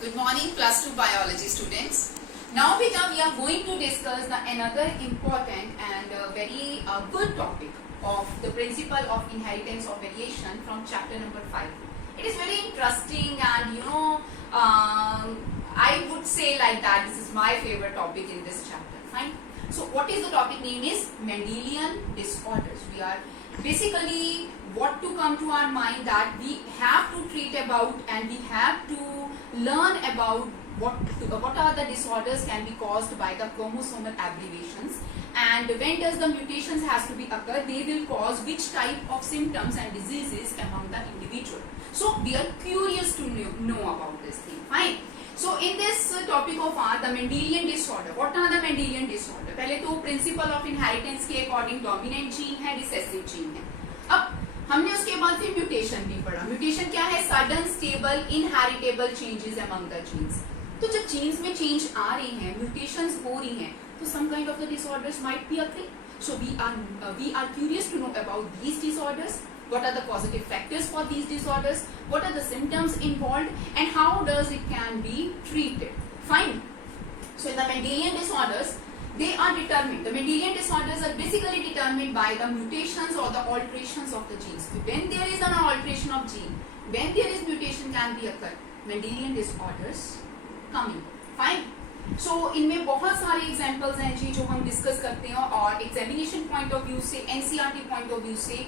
Good morning, plus 2 biology students. Now we are going to discuss another important and very good topic of the principle of inheritance of variation from chapter number 5. It is very interesting and I would say like that this is my favorite topic in this chapter. Fine. So what is the topic name is Mendelian disorders. We are basically what to come to our mind that we have to treat about and we have to learn about what are the disorders can be caused by the chromosomal aberrations, and when does the mutations has to be occur, they will cause which type of symptoms and diseases among the individual. So we are curious to know about this thing. Fine. So in this topic of our the Mendelian disorder, what are the Mendelian disorder? पहले तो principle of inheritance के according dominant gene है, recessive gene है. अब हमने उसके बाद फिर म्यूटेशन भी पढ़ा. म्यूटेशन क्या है? Sudden stable inheritable changes among the genes. तो जब जीन्स में चेंज आ रही हैं, म्यूटेशंस हो रही हैं, तो some kind of the disorders might be occurring. So we are curious to know about these disorders. What are the positive factors for these disorders? What are the symptoms involved, and how does it can be treated? Fine. So in the Mendelian disorders, they are determined. The Mendelian disorders are basically determined by the mutations or the alterations of the genes. When there is an alteration of gene, when there is mutation can be occur, Mendelian disorders coming. Fine. So इनमें बहुत सारे examples हैं जी जो हम discuss करते हैं, और examination point of view से, एनसीईआरटी पॉइंट ऑफ व्यू से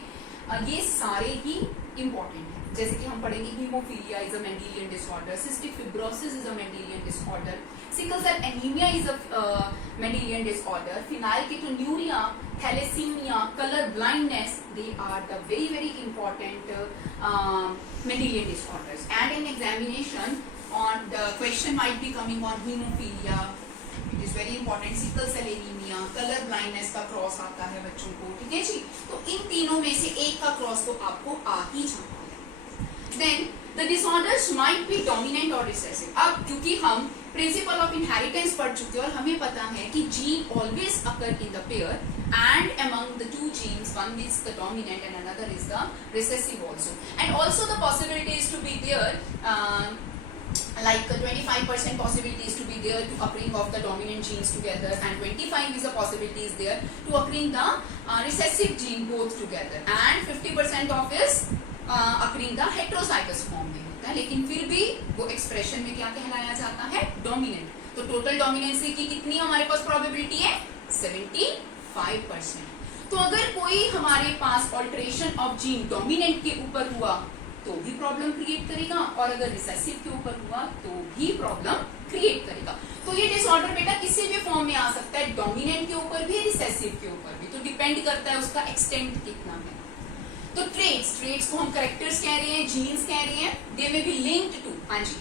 ये सारे ही इम्पोर्टेंट हैं. जैसे कि हम पढ़ेंगे haemophilia is a Mendelian disorder, cystic fibrosis is a Mendelian disorder, sickle cell anaemia is a Mendelian disorder, phenylketonuria, thalassaemia, colour blindness, they are the very very important Mendelian disorders. And in examination on the question might be coming on hemophilia, it is very important, sickle cell anemia, color blindness का cross आता है बच्चों को. ठीक है जी. तो इन तीनों में से एक का क्रॉस तो आपको आ ही जाता है. Then the disorders might be dominant or recessive. अब क्योंकि हम प्रिंसिपल ऑफ इनहेरिटेंस पढ़ चुके हैं और हमें पता है कि gene always occur in the pair, and among the two genes one is the dominant and another is the recessive also. And also the possibility is to be there, like 25% possibility is to be there to occurring of the dominant genes together, and 25 is a possibility is there to occurring the recessive gene both together, and 50% of is occurring the heterozygous form में होता है. लेकिन फिर भी वो expression में क्या कहलाया जाता है? डोमिनेंट. तो टोटल डोमिनेंसी की कितनी हमारे पास प्रोबेबिलिटी है? 75%. तो अगर कोई हमारे पास ऑल्टरेशन ऑफ जीन डोमिनेंट के ऊपर हुआ तो भी प्रॉब्लम क्रिएट करेगा, और अगर रिसेसिव के ऊपर हुआ तो भी प्रॉब्लम क्रिएट करेगा. तो ये डिसऑर्डर बेटा किसी भी फॉर्म में आ सकता है, डोमिनेंट के ऊपर भी, रिसेसिव के ऊपर भी. तो डिपेंड करता है उसका एक्सटेंट कितना है. तो ट्रेट्स को हम कैरेक्टर्स कह रहे हैं, जीन्स कह रहे हैं, दे में बी लिंक्ड टू. हाँ जी,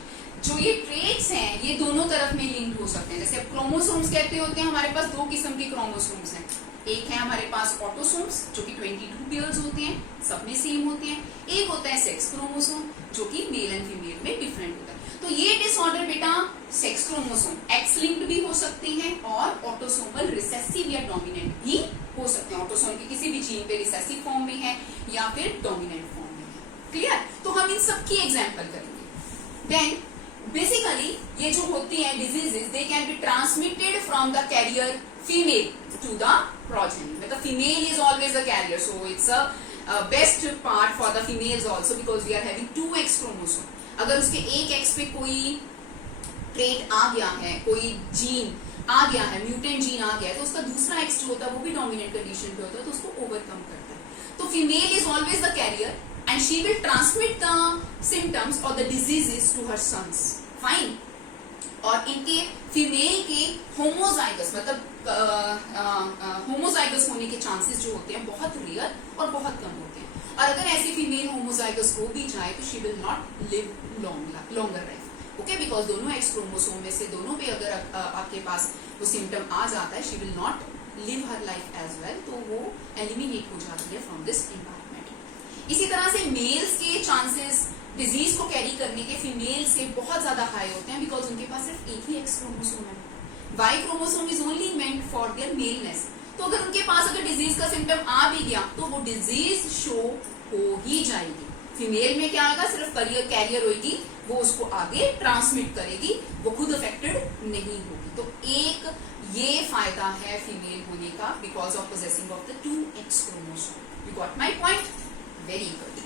जो ये ट्रेट्स हैं ये दोनों तरफ में लिंक हो सकते हैं. जैसे क्रोमोसोम्स कहते होते हैं, हमारे पास दो किस्म के क्रोमोसोम्स हैं. एक है हमारे पास ऑटोसोम्स जो कि 22 पेयर्स होते हैं, सब में सेम होते हैं. एक होता है सेक्स क्रोमोसोम जो कि मेल एंड फीमेल में डिफरेंट होता है. तो ये डिसऑर्डर बेटा सेक्स क्रोमोसोम एक्स लिंक्ड भी हो सकते हैं और ऑटोसोमल रिसेसिव या डोमिनेंट भी हो सकते हैं. ऑटोसोम के किसी भी जीन पे रिसेसिव फॉर्म में है या फिर डोमिनेंट फॉर्म में है. क्लियर? तो हम इन सब की एग्जाम्पल करेंगे. देन बेसिकली ये जो होती है diseases, they can be transmitted from the carrier female to the progeny. But the female is always a carrier, so it's a best part for the females also because we are having 2x chromosome. अगर उसके एक x पे कोई trait आ गया है, कोई gene आ गया है, म्यूटेंट जीन आ गया है, तो उसका दूसरा x जो होता है वो भी डोमिनेंट कंडीशन पे होता है, तो उसको ओवरकम करता है. तो female is always the carrier and she will transmit the symptoms or the diseases to her sons. Fine. और इनके फीमेल के होमोजाइगस मतलब होमोजाइगस होने के चांसेस जो होते हैं बहुत रेयर और बहुत कम होते हैं. और अगर ऐसी फीमेल होमोजाइगस हो भी जाए तो she will not live longer life. Okay, because दोनों एक्स क्रोमोसोम में से दोनों पे अगर आपके पास वो सिम्टम आ जाता है, she will not live her life as well, तो वो एलिमिनेट हो जाती है फ्रॉम दिस एनवायरमेंट. इसी तरह से मेल्स के चांसेस डिजीज को कैरी करने के फीमेल से बहुत ज्यादा हाई होते हैं बिकॉज उनके पास सिर्फ एक ही एक्स क्रोमोसोम है. Y chromosome is only meant for their maleness. तो अगर उनके पास अगर डिजीज का सिम्टम आ भी गया तो वो डिजीज शो हो ही जाएगी. फीमेल में क्या होगा, सिर्फ कैरियर होगी वो उसको आगे ट्रांसमिट करेगी, वो खुद अफेक्टेड नहीं होगी। तो एक ये फायदा है फीमेल होने का because of possessing of the 2X chromosome. You got my point? Very good.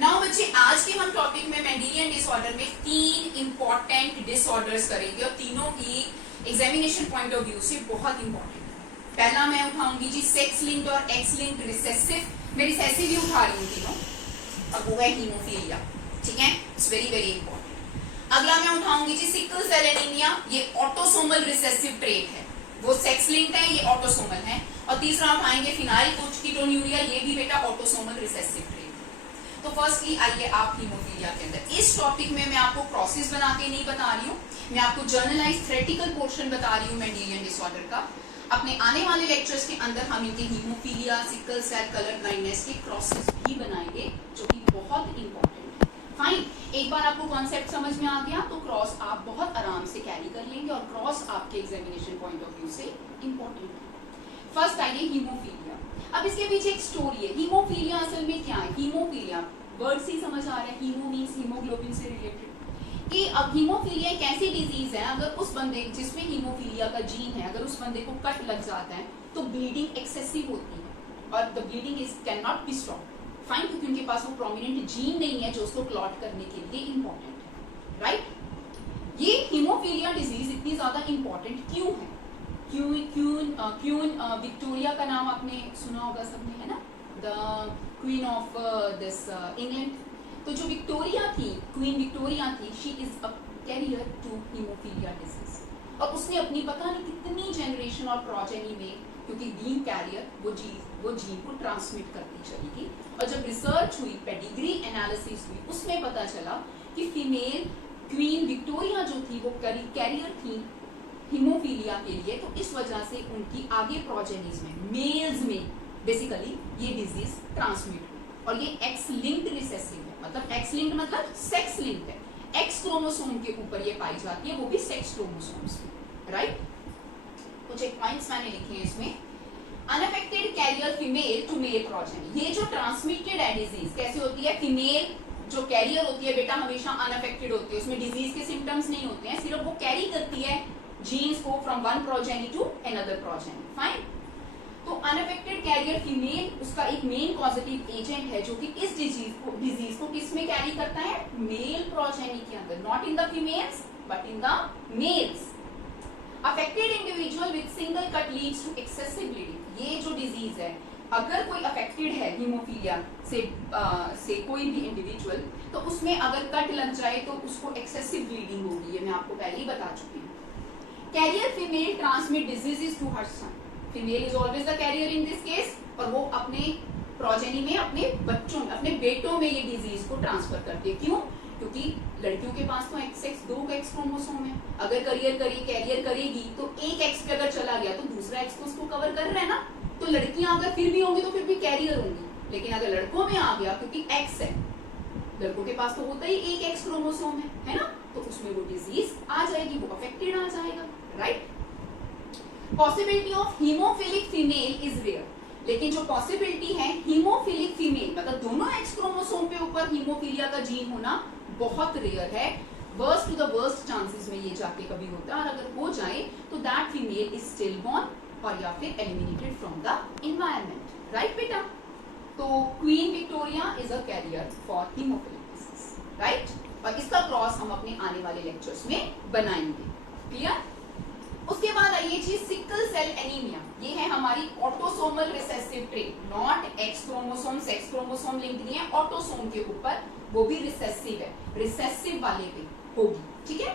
Now बच्चे, आज के हम टॉपिक में मेंडेलियन डिसऑर्डर में 3 इंपॉर्टेंट डिसऑर्डर्स करेंगे और तीनों ही एग्जामिनेशन पॉइंट ऑफ व्यू से बहुत इंपॉर्टेंट है। पहला मैं उठाऊंगी जी सेक्स लिंक्ड और एक्स लिंक्ड रिसेसिव, मैं रिसेसिव ही उठा रही हूँ तीनों, अब वो है हीमोफीलिया, ठीक है, इट्स वेरी वेरी इंपॉर्टेंट। अगला मैं उठाऊंगी जी सिकल सेल एनीमिया, ये ऑटोसोमल रिसेसिव ट्रेट है, वो सेक्स लिंक्ड है, ये ऑटोसोमल है। और तीसरा उठाएंगे फिनाइलकोचिटोन्यूरिया, ये भी बेटा ऑटोसोमल रिसेसिव ट्रेट। तो फर्स्टली आइए आप हीमोफीलिया के अंदर, इस टॉपिक में मैं आपको प्रोसेस बना के नहीं बता रही हूँ, मैं आपको जर्नलाइज थ्योरेटिकल पोर्शन बता रही हूँ मेंडेलियन डिसऑर्डर का। अपने आने वाले लेक्चर्स के अंदर हम इनके haemophilia, sickle cell, colour blindness के क्रॉसेस भी बनाएंगे जो कि बहुत इंपॉर्टेंट है। फाइन, एक बार आपको कॉन्सेप्ट समझ में आ गया तो क्रॉस आप बहुत आराम से कैरी कर लेंगे और क्रॉस आपके एग्जामिनेशन पॉइंट ऑफ व्यू से इंपॉर्टेंट है। फर्स्ट आइए हीमोफीलिया। अब इसके पीछे एक स्टोरी है। हीमोफीलिया असल में क्या है? हीमोफीलिया वर्ड से ही समझ आ रहा है, हीमो मींस हीमोग्लोबिन से रिलेटेड, कि अब हीमोफीलिया एक ऐसी डिजीज है, अगर उस बंदे जिसमें हीमोफीलिया का जीन है, अगर उस बंदे को कट लग जाता है तो ब्लीडिंग एक्सेसिव होती है और the bleeding is can not be stop. Fine, क्योंकि उनके पास वो प्रोमिनेंट जीन नहीं है जो उसको क्लॉट करने के लिए इंपॉर्टेंट है, राइट। ये हीमोफीलिया डिजीज इतनी ज्यादा इंपॉर्टेंट क्यों है? क्वीन विक्टोरिया का नाम आपने सुना होगा सबने, है ना, the queen of this England. तो जो विक्टोरिया थी, क्वीन विक्टोरिया थी, she is a carrier to haemophilia disease और उसने अपनी पता नहीं कितनी जनरेशन और प्रोजेनी में, क्योंकि बीइंग कैरियर वो जीन को ट्रांसमिट करती चली गई। और जब रिसर्च हुई, पेडिग्री एनालिसिस हुई, उसमें पता चला कि फीमेल क्वीन विक्टोरिया जो थी वो कैरियर थी हीमोफीलिया के लिए, तो इस वजह से उनकी आगे प्रोजेनीज में, मेल्स में बेसिकली ये डिजीज ट्रांसमिट हुई। और ये एक्स लिंक्ड रिसेसिव है, मतलब एक्स लिंक्ड मतलब सेक्स लिंक्ड है, एक्स क्रोमोसोम के ऊपर ये पाई जाती है, वो भी सेक्स क्रोमोसोम्स में, राइट। कुछ एक पॉइंट्स मैंने लिखे हैं इसमें। Unaffected carrier female to male progeny, ये जो ट्रांसमिटेड है डिजीज कैसे होती है? फीमेल जो कैरियर होती है बेटा हमेशा अनअफेक्टेड होती है, उसमें डिजीज के सिम्टम्स नहीं होते हैं, सिर्फ वो कैरी करती है जीन्स को from one progeny to another progeny. Fine, तो अनअफेक्टेड कैरियर फीमेल, उसका एक मेन पॉजिटिव एजेंट है जो कि इस डिजीज को किस में कैरी करता है? मेल प्रोजेनी के अंदर, not in the females but in the males. Affected individual with single cut leads to excessive bleeding, ये जो डिजीज है, अगर कोई अफेक्टेड है हीमोफीलिया से कोई भी इंडिविजुअल, तो उसमें अगर कट लग जाए तो उसको एक्सेसिव ब्लीडिंग होगी, ये मैं आपको पहले ही बता चुकी हूँ। Carrier female transmit diseases to her son, female is always the carrier in this case, और वो अपने प्रोजेनी में, अपने बच्चों में, अपने बेटों में ये डिजीज को ट्रांसफर करती है। क्यों? क्योंकि लड़कियों के पास तो दो एक्स क्रोमोसोम है, अगर कैरियर करेगी तो एक एक्स पे अगर चला गया तो दूसरा एक्स तो उसको कवर कर रहा है ना, तो लड़कियां अगर फिर भी होंगी तो फिर भी कैरियर होंगी। लेकिन अगर लड़कों में आ गया, क्योंकि एक्स है, लड़कों के पास तो होता ही एक एक्स क्रोमोसोम है ना, तो उसमें वो डिजीज आ जाएगी, वो अफेक्टेड आ जाएगा, right. Possibility of haemophilic female is rare, लेकिन जो पॉसिबिलिटी है हीमोफिलिक फीमेल, मतलब दोनों एक्स क्रोमोसोम पे ऊपर हीमोफीलिया का जीन होना बहुत रेयर है। Worst to the worst chances में ये जाके कभी होता है, और अगर हो जाए तो that female is still born और या फिर eliminated from the environment, right बेटा। तो queen Victoria is a carrier for haemophilic disease, right, और इसका क्रॉस हम अपने आने वाले लेक्चर्स में बनाएंगे, क्लियर। उसके बाद आइए जी सिकल सेल एनीमिया, ये है हमारी autosomal recessive trait, not x chromosome, sex chromosome linked नहीं है, ऑटोसोम के ऊपर, वो भी रिसेसिव है, रिसेसिव वाले पे होगी, ठीक है।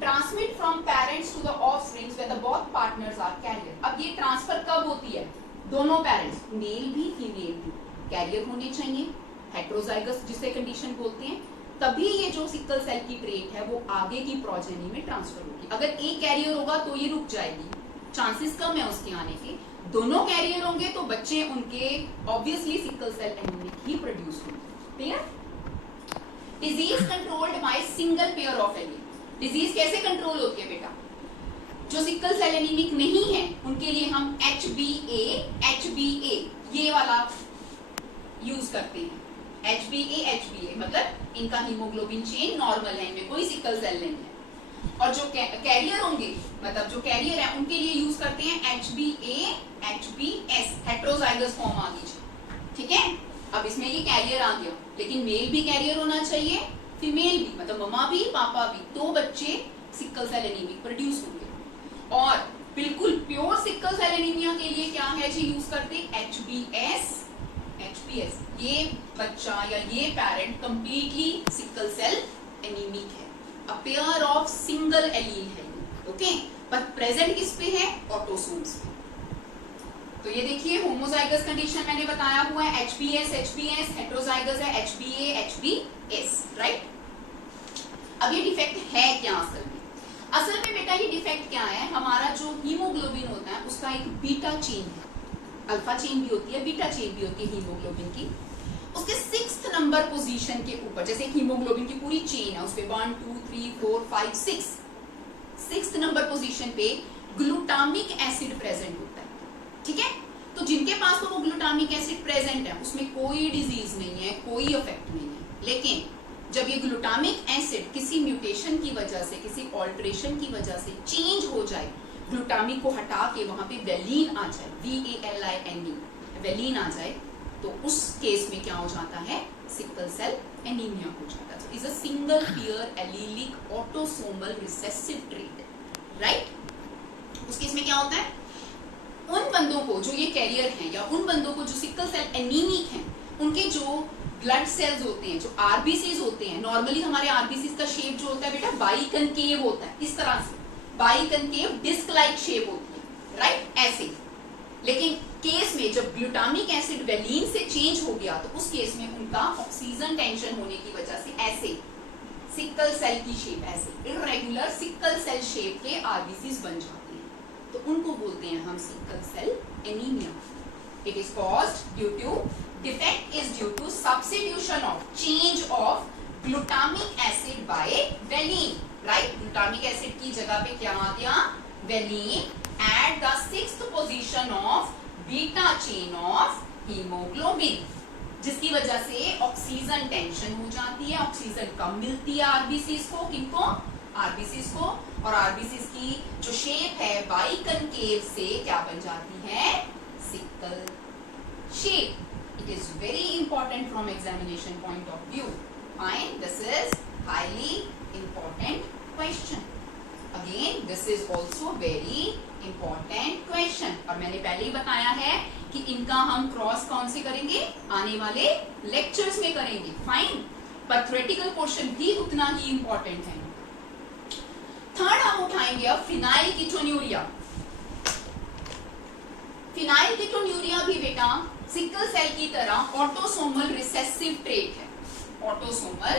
Transmit from parents to the offsprings when the both partners are carrier. अब ये ट्रांसफर कब होती है? दोनों पेरेंट्स, मेल भी फीमेल भी कैरियर होने चाहिए, हेटेरोजाइगस जिसे कंडीशन बोलते हैं, तभी ये जो सिकल सेल की ट्रेट है वो आगे की प्रोजेनी में ट्रांसफर होगी। अगर एक कैरियर होगा तो ये रुक जाएगी, चांसेस कम है उसके आने के। दोनों कैरियर होंगे तो बच्चे उनके ऑब्वियसली सिकल सेल एनीमिक ही प्रोड्यूस होंगे, clear. Disease controlled by single pair of allele, disease कैसे कंट्रोल होती है बेटा? जो सिकल सेल एनीमिक नहीं है उनके लिए हम HbA ये वाला यूज करते हैं, HbA मतलब इनका हीमोग्लोबिन चेन नॉर्मल है, इनमें कोई सिकल सेल नहीं है। और जो कैरियर होंगे मतलब जो कैरियर है उनके लिए यूज करते हैं HbA HbS, हेट्रोजाइगस फॉर्म आ गई। ठीक है, अब इसमें ये कैरियर आ गया, लेकिन मेल भी कैरियर होना चाहिए, फीमेल भी, मतलब मम्मा भी पापा भी, तो बच्चे सिकल सेल एनीमिक प्रोड्यूस होंगे। और बिल्कुल प्योर सिकल सेल एनीमिया के लिए क्या है जी यूज करते HbS ये बच्चा या ये parent completely sickle cell anaemic है, a pair of single allele है, ओके, पर प्रेजेंट किस पे है, ऑटोसोम्स पे। तो ये देखिए होमोजाइगस कंडीशन मैंने बताया हुआ है HbS हेट्रोजाइगस है HbA HbS, राइट। अब ये डिफेक्ट है क्या असल में बेटा ये डिफेक्ट क्या है, हमारा जो हीमोग्लोबिन होता है उसका एक बीटा चेन है, अल्फा चेन भी होती है बीटा चेन भी होती है हीमोग्लोबिन की, उसके 6th नंबर पोजीशन के ऊपर, जैसे हीमोग्लोबिन की पूरी चेन है उसपे 1 2 3 4 5 6th नंबर पोजीशन पे ग्लूटामिक एसिड प्रेजेंट होता है। ठीक है, तो जिनके पास तो वो ग्लूटामिक एसिड प्रेजेंट है उसमें कोई डिजीज नहीं है, कोई इफेक्ट नहीं है। लेकिन जब ये ग्लूटामिक एसिड किसी म्यूटेशन की वजह से, किसी ऑल्टरेशन की वजह से चेंज हो जाए, ग्लूटामिक को हटा के वहां पे वेलिन आ जाए, VALINE वेलिन आ जाए, तो उस केस में क्या हो जाता है, सिकल सेल एनीमिया हो जाता है। Is a single pair allelic autosomal recessive trait, right. उस केस में क्या होता है, उन बंदों को जो ये कैरियर हैं या उन बंदों को जो सिकल सेल एनीमिक हैं, उनके जो ब्लड सेल्स होते हैं, जो आरबीसीज होते हैं, नॉर्मली हमारे आरबीसीज का शेप जो होता है बेटा बाइकनकेव होता है, इस तरह से बाइकनकेव डिस्क लाइक शेप होती है, राइट, ऐसे। लेकिन केस में जब ग्लूटामिक एसिड वेलिन से चेंज हो गया, तो उस केस में उनका ऑक्सीजन टेंशन होने की वजह से ऐसे सिकल सेल की शेप, ऐसे इरेगुलर सिकल सेल शेप के आरबीसीज बन जाते हैं, तो उनको बोलते हैं हम sickle cell anaemia. It is caused due to defect is due to substitution of change of glutamic acid by valine, right? glutamic acid की जगह पे क्या आ गया, valine at the 6th position of beta chain of hemoglobin, जिसकी वजह से oxygen tension हो जाती है, ऑक्सीजन कम मिलती है आरबीसीज को, किनको, आरबीसीज को, और आरबीसीज की जो शेप है बाइकनकेव से क्या बन जाती है, sickle shape. It is very important from examination point of view. Fine, this is highly important question. Again, this is also very important question. और मैंने पहले ही बताया है कि इनका हम क्रॉस कौन से करेंगे, आने वाले लेक्चर्स में करेंगे। फाइन, पर थ्योरेटिकल पोर्शन भी उतना ही इंपॉर्टेंट है। थर्ड हम उठाएंगे अब फिनाइल कीटोन्यूरिया। फिनाइल कीटोन्यूरिया भी बेटा सिकल सेल की तरह ऑटोसोमल रिसेसिव ट्रेट है, ऑटोसोमल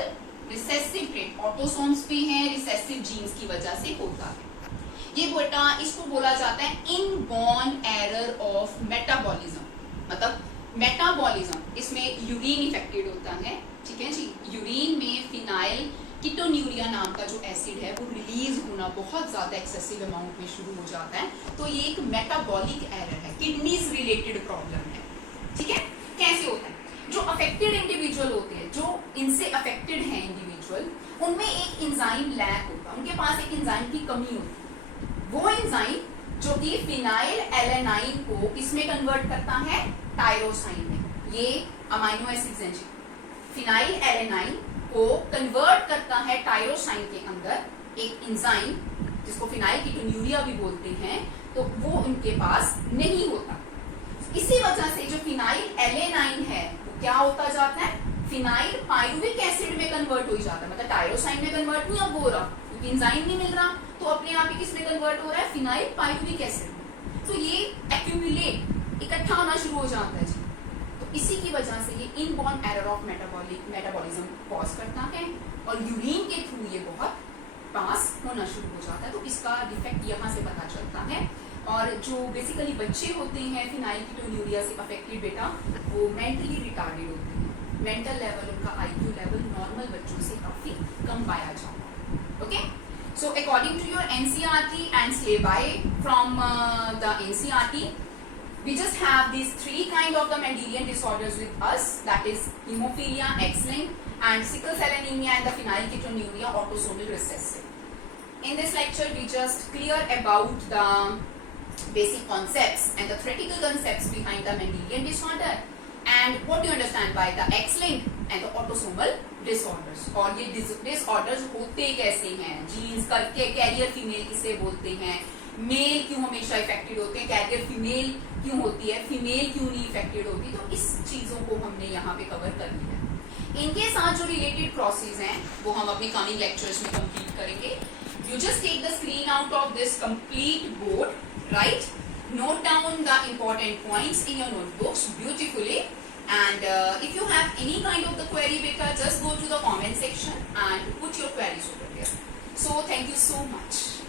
रिसेसिव ट्रेट, ऑटोसोम्स भी हैं, रिसेसिव जीन्स की वजह से होता है। ये बेटा इसको बोला जाता है इनबॉर्न एरर ऑफ मेटाबॉलिज्म, मतलब मेटाबॉलिज्म, इसमें यूरिन इफेक्टेड होता है। ठीक है जी, यूरिन में फिनाइल कीटोन्यूरिया नाम का जो एसिड है वो रिलीज होना बहुत ज्यादा एक्सेसिव अमाउंट में शुरू हो जाता है, तो ये एक मेटाबॉलिक एरर है, किडनीज रिलेटेड प्रॉब्लम है। ठीक है, कैसे होता है, जो अफेक्टेड इंडिविजुअल होते हैं, जो इनसे अफेक्टेड हैं इंडिविजुअल, उनमें एक एंजाइम लैक होता है, उनके पास एक एंजाइम की कमी होती है। वो एंजाइम जो कि फिनाइल एलेनाइन को किसमें कन्वर्ट करता है, टायरोसाइन में। ये अमाइनो एसिड्स हैं जी, फिनाइल एलेनाइन को कन्वर्ट करता है टायरोसाइन के अंदर एक एंजाइम जिसको फिनाइल कीटोन्यूरिया भी बोलते हैं, तो वो उनके पास नहीं होता। इसी वजह से जो फिनाइल एलेनाइन है वो क्या होता जाता है, फिनाइल पायरुविक एसिड में कन्वर्ट हो जाता है, मतलब टायरोसाइन में कन्वर्ट नहीं अब हो रहा, क्योंकि एंजाइम नहीं मिल रहा, तो अपने आप ही किस में कन्वर्ट हो रहा है, फिनाइल पायरुविक एसिड में। तो ये एक्यूमुलेट, इकट्ठा होना शुरू हो जाता है जी। तो इसी की वजह से ये inborn error of metabolism cause करता है, और यूरिन के थ्रू ये बहुत पास होना शुरू हो जाता है। तो इसका डिफेक्ट यहाँ से पता चलता है। और जो बेसिकली बच्चे होते हैं फिनाइल कीटोन्यूरिया से अफेक्टेड बेटा, वो मेंटली रिटार्डेड होते हैं, मेंटल लेवल, उनका IQ लेवल नॉर्मल बच्चों से काफी कम पाया जाता है। Okay, so according to your NCERT and syllabi from the NCERT, we just have these three kind of the Mendelian disorders with us, that is hemophilia, X-linked, and sickle cell anemia and the phenylketonuria, autosomal recessive. In this lecture, we just clear about the basic concepts and the theoretical concepts behind the Mendelian disorder and what do you understand by the X-linked and the autosomal disorders. और ये disorders होते कैसे हैं, genes करके carrier female किसे बोलते हैं, mail क्यों हमेशा इफेक्टेड होते हैं, कैरियर फीमेल क्यों होती है, फीमेल क्यों नहीं इफेक्टेड होती, तो इस चीज़ों को हमने यहाँ पे कवर कर लिया है। इनके साथ जो रिलेटेड क्रॉसेस हैं वो हम अपने कमिंग लेक्चर्स में कंप्लीट करेंगे। You just take the screen out of this complete board, right? Note down the important points in your notebooks beautifully, and if you have any kind of the query, beta, just go to the comment section and put your queries over there. So thank you so much.